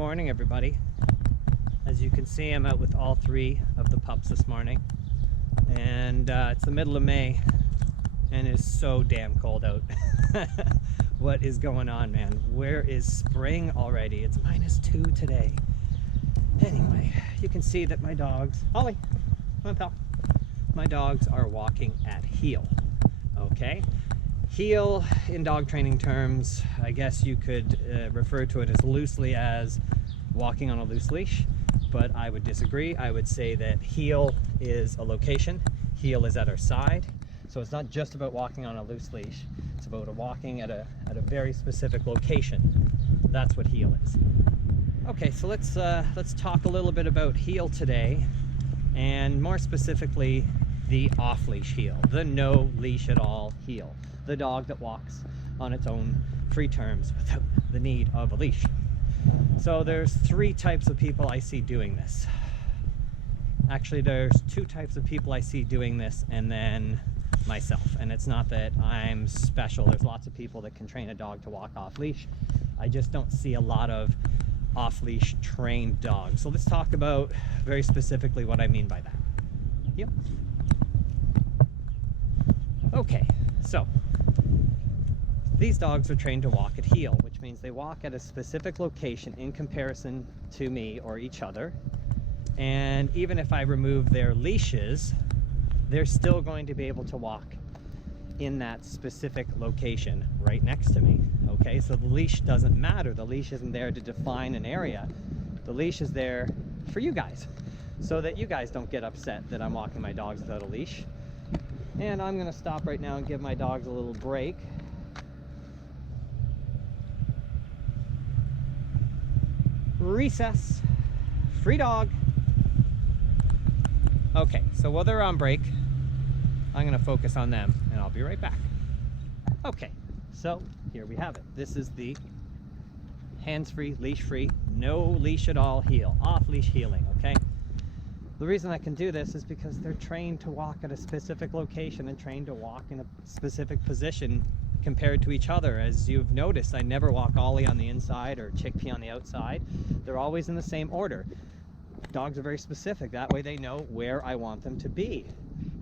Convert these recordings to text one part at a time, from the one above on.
morning, everybody. As you can see, I'm out with all three of the pups this morning, and it's the middle of May and it's so damn cold out. What is going on, man? Where is spring already? It's -2 today. Anyway, you can see that my dogs, Ollie, come on, pal. My dogs are walking at heel. Okay, heel in dog training terms, I guess you could refer to it as loosely as walking on a loose leash, but I would disagree. I would say that heel is a location. Heel is at our side, so it's not just about walking on a loose leash. It's about walking at a very specific location. That's what heel is. Okay, so let's talk a little bit about heel today, and more specifically the off-leash heel, the no leash at all heel, the dog that walks on its own free terms without the need of a leash. So there's three types of people I see doing this. Actually, there's two types of people I see doing this, and then myself. And it's not that I'm special. There's lots of people that can train a dog to walk off leash. I just don't see a lot of off-leash trained dogs. So let's talk about very specifically what I mean by that. Yep. Okay, so these dogs are trained to walk at heel, which means they walk at a specific location in comparison to me or each other. And even if I remove their leashes, they're still going to be able to walk in that specific location right next to me. Okay, so the leash doesn't matter. The leash isn't there to define an area. The leash is there for you guys, so that you guys don't get upset that I'm walking my dogs without a leash. And I'm gonna stop right now and give my dogs a little break. Recess, free dog. Okay, so while they're on break, I'm gonna focus on them and I'll be right back. Okay, so here we have it. This is the hands-free, leash-free, no leash at all heel, off-leash heeling, okay? The reason I can do this is because they're trained to walk at a specific location and trained to walk in a specific position compared to each other. As you've noticed, I never walk Ollie on the inside or Chickpea on the outside. They're always in the same order. Dogs are very specific. That way they know where I want them to be.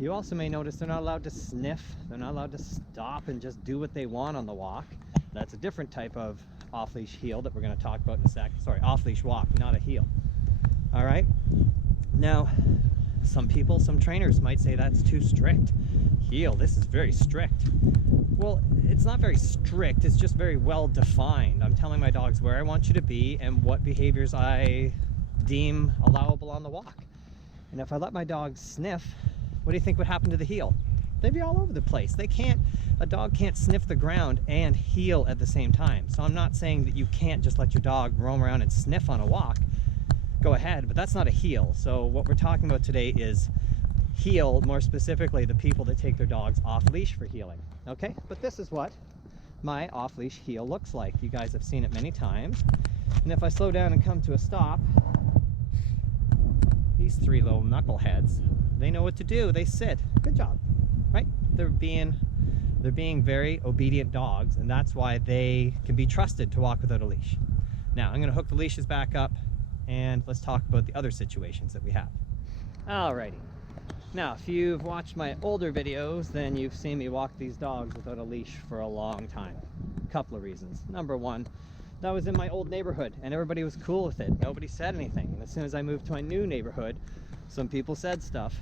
You also may notice they're not allowed to sniff. They're not allowed to stop and just do what they want on the walk. That's a different type of off-leash heel that we're going to talk about in a sec. Sorry, off-leash walk, not a heel. All right. Now, some people, some trainers might say that's too strict. Heel, this is very strict. Well, it's not very strict. It's just very well defined. I'm telling my dogs where I want you to be and what behaviors I deem allowable on the walk. And if I let my dogs sniff, what do you think would happen to the heel? They'd be all over the place. A dog can't sniff the ground and heel at the same time. So I'm not saying that you can't just let your dog roam around and sniff on a walk. Go ahead, but that's not a heel. So what we're talking about today is heel, more specifically the people that take their dogs off leash for heeling. Okay, but this is what my off leash heel looks like. You guys have seen it many times. And if I slow down and come to a stop, these three little knuckleheads, they know what to do. They sit. Good job, right? They're being very obedient dogs, and that's why they can be trusted to walk without a leash. Now I'm going to hook the leashes back up, and let's talk about the other situations that we have. Alrighty. Now, if you've watched my older videos, then you've seen me walk these dogs without a leash for a long time. A couple of reasons. Number one, that was in my old neighborhood and everybody was cool with it. Nobody said anything. And as soon as I moved to my new neighborhood, some people said stuff.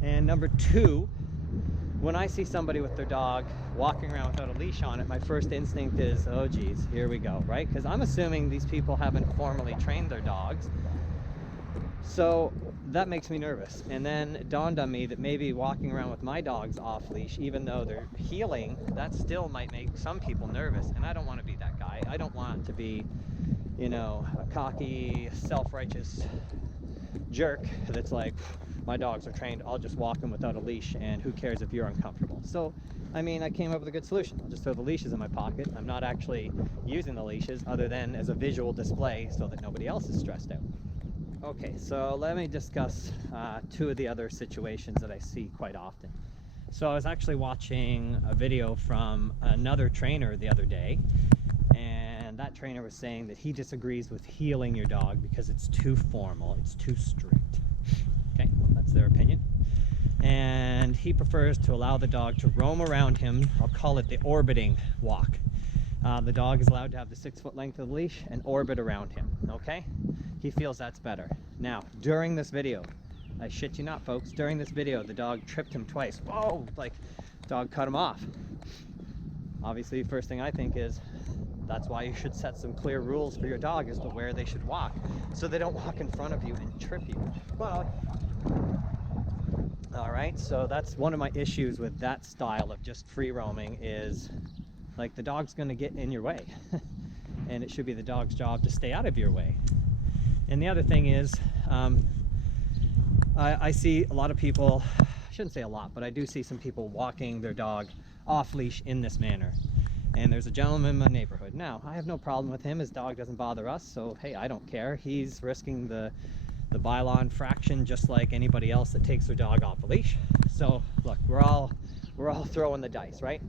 And number two, when I see somebody with their dog walking around without a leash on it, my first instinct is, oh geez, here we go, right? Because I'm assuming these people haven't formally trained their dogs. So that makes me nervous. And then it dawned on me that maybe walking around with my dogs off leash, even though they're heeling, that still might make some people nervous. And I don't want to be that guy. I don't want to be, you know, a cocky, self-righteous jerk that's like, my dogs are trained, I'll just walk them without a leash and who cares if you're uncomfortable. So, I mean, I came up with a good solution. I'll just throw the leashes in my pocket. I'm not actually using the leashes other than as a visual display so that nobody else is stressed out. Okay, so let me discuss two of the other situations that I see quite often. So I was actually watching a video from another trainer the other day, and And that trainer was saying that he disagrees with heeling your dog because it's too formal, it's too strict. Okay, well, that's their opinion. And he prefers to allow the dog to roam around him. I'll call it the orbiting walk. The dog is allowed to have the 6 foot length of the leash and orbit around him, okay? He feels that's better. Now, during this video, I shit you not, folks, during this video, the dog tripped him twice. Whoa, like, dog cut him off. Obviously, first thing I think is, that's why you should set some clear rules for your dog as to where they should walk, so they don't walk in front of you and trip you. Well, all right, so that's one of my issues with that style of just free roaming is, like, the dog's gonna get in your way and it should be the dog's job to stay out of your way. And the other thing is, I see a lot of people, I shouldn't say a lot, but I do see some people walking their dog off leash in this manner. And there's a gentleman in my neighborhood. Now, I have no problem with him. His dog doesn't bother us, so hey, I don't care. He's risking the bylaw infraction just like anybody else that takes their dog off a leash. So look, we're all throwing the dice, right?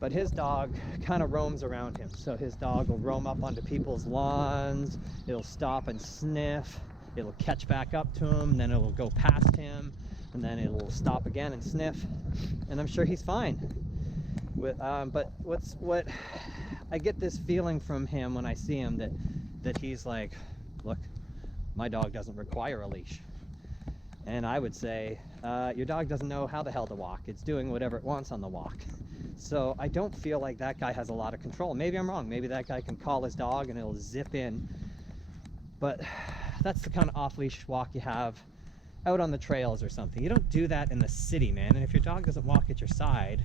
But his dog kind of roams around him. So his dog will roam up onto people's lawns, it'll stop and sniff, it'll catch back up to him, then it'll go past him, and then it'll stop again and sniff, and I'm sure he's fine. But what I get this feeling from him when I see him that he's like, look, my dog doesn't require a leash. And I would say, your dog doesn't know how the hell to walk. It's doing whatever it wants on the walk. So I don't feel like that guy has a lot of control. Maybe I'm wrong. Maybe that guy can call his dog and it'll zip in. But that's the kind of off-leash walk you have out on the trails or something. You don't do that in the city, man. And if your dog doesn't walk at your side,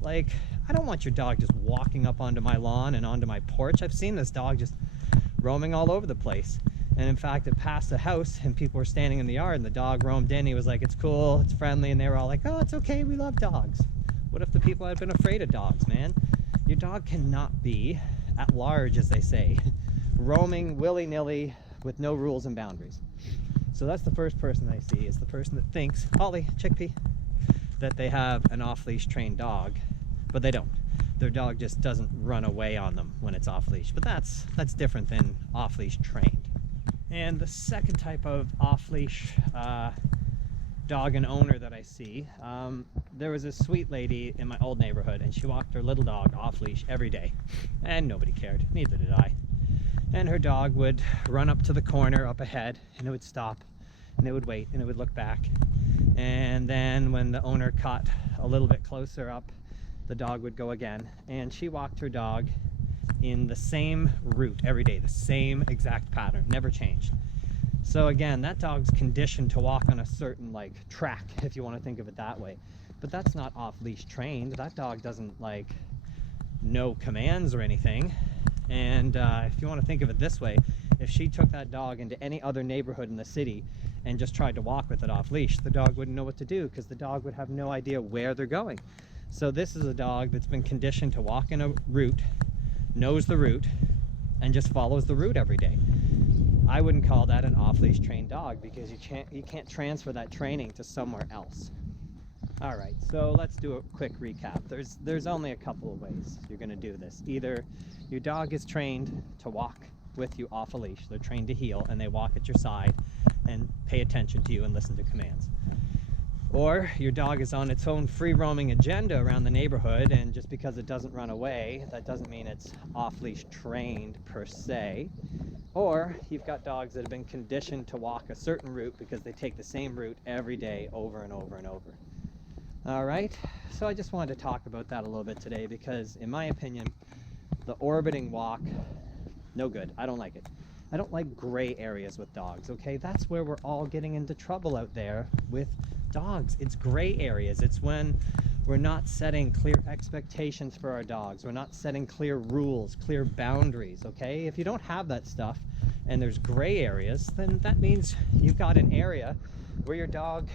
like, I don't want your dog just walking up onto my lawn and onto my porch. I've seen this dog just roaming all over the place. And in fact, it passed a house and people were standing in the yard and the dog roamed in. He was like, it's cool, it's friendly. And they were all like, oh, it's okay, we love dogs. What if the people had been afraid of dogs, man? Your dog cannot be at large, as they say, roaming willy-nilly with no rules and boundaries. So that's the first person I see, is the person that thinks, Ollie, chickpea, that they have an off-leash trained dog, but they don't. Their dog just doesn't run away on them when it's off-leash, but that's different than off-leash trained. And the second type of off-leash dog and owner that I see, there was a sweet lady in my old neighborhood and she walked her little dog off-leash every day, and nobody cared, neither did I. And her dog would run up to the corner up ahead and it would stop and it would wait and it would look back. And then when the owner caught a little bit closer up, the dog would go again. And she walked her dog in the same route every day, the same exact pattern, never changed. So again, that dog's conditioned to walk on a certain, like, track, if you want to think of it that way. But that's not off-leash trained. That dog doesn't, like, know commands or anything. And if you want to think of it this way, if she took that dog into any other neighborhood in the city and just tried to walk with it off leash, the dog wouldn't know what to do because the dog would have no idea where they're going. So this is a dog that's been conditioned to walk in a route, knows the route, and just follows the route every day. I wouldn't call that an off-leash trained dog because you can't transfer that training to somewhere else. All right, so let's do a quick recap. There's only a couple of ways you're going to do this. Either your dog is trained to walk with you off a leash, they're trained to heel, and they walk at your side and pay attention to you and listen to commands. Or your dog is on its own free roaming agenda around the neighborhood, and just because it doesn't run away, that doesn't mean it's off-leash trained per se. Or you've got dogs that have been conditioned to walk a certain route because they take the same route every day over and over and over. All right, so I just wanted to talk about that a little bit today because, in my opinion, the orbiting walk, no good. I don't like it. I don't like gray areas with dogs, okay? That's where we're all getting into trouble out there with dogs. It's gray areas. It's when we're not setting clear expectations for our dogs. We're not setting clear rules, clear boundaries, okay? If you don't have that stuff and there's gray areas, then that means you've got an area where your dog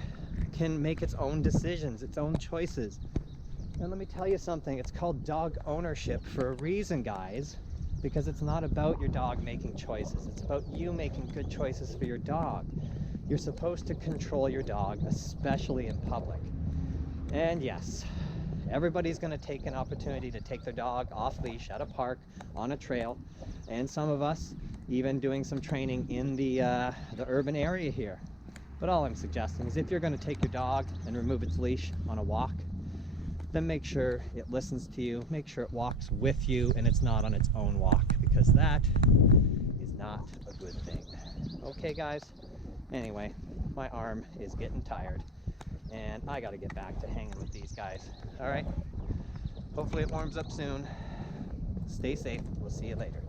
can make its own decisions, its own choices. And let me tell you something, it's called dog ownership for a reason, guys, because it's not about your dog making choices. It's about you making good choices for your dog. You're supposed to control your dog, especially in public. And yes, Everybody's going to take an opportunity to take their dog off leash at a park, on a trail, and some of us even doing some training in the urban area here. But all I'm suggesting is if you're going to take your dog and remove its leash on a walk, then make sure it listens to you, make sure it walks with you, and it's not on its own walk, because that is not a good thing. Okay, guys? Anyway, my arm is getting tired, and I got to get back to hanging with these guys. All right? Hopefully it warms up soon. Stay safe. We'll see you later.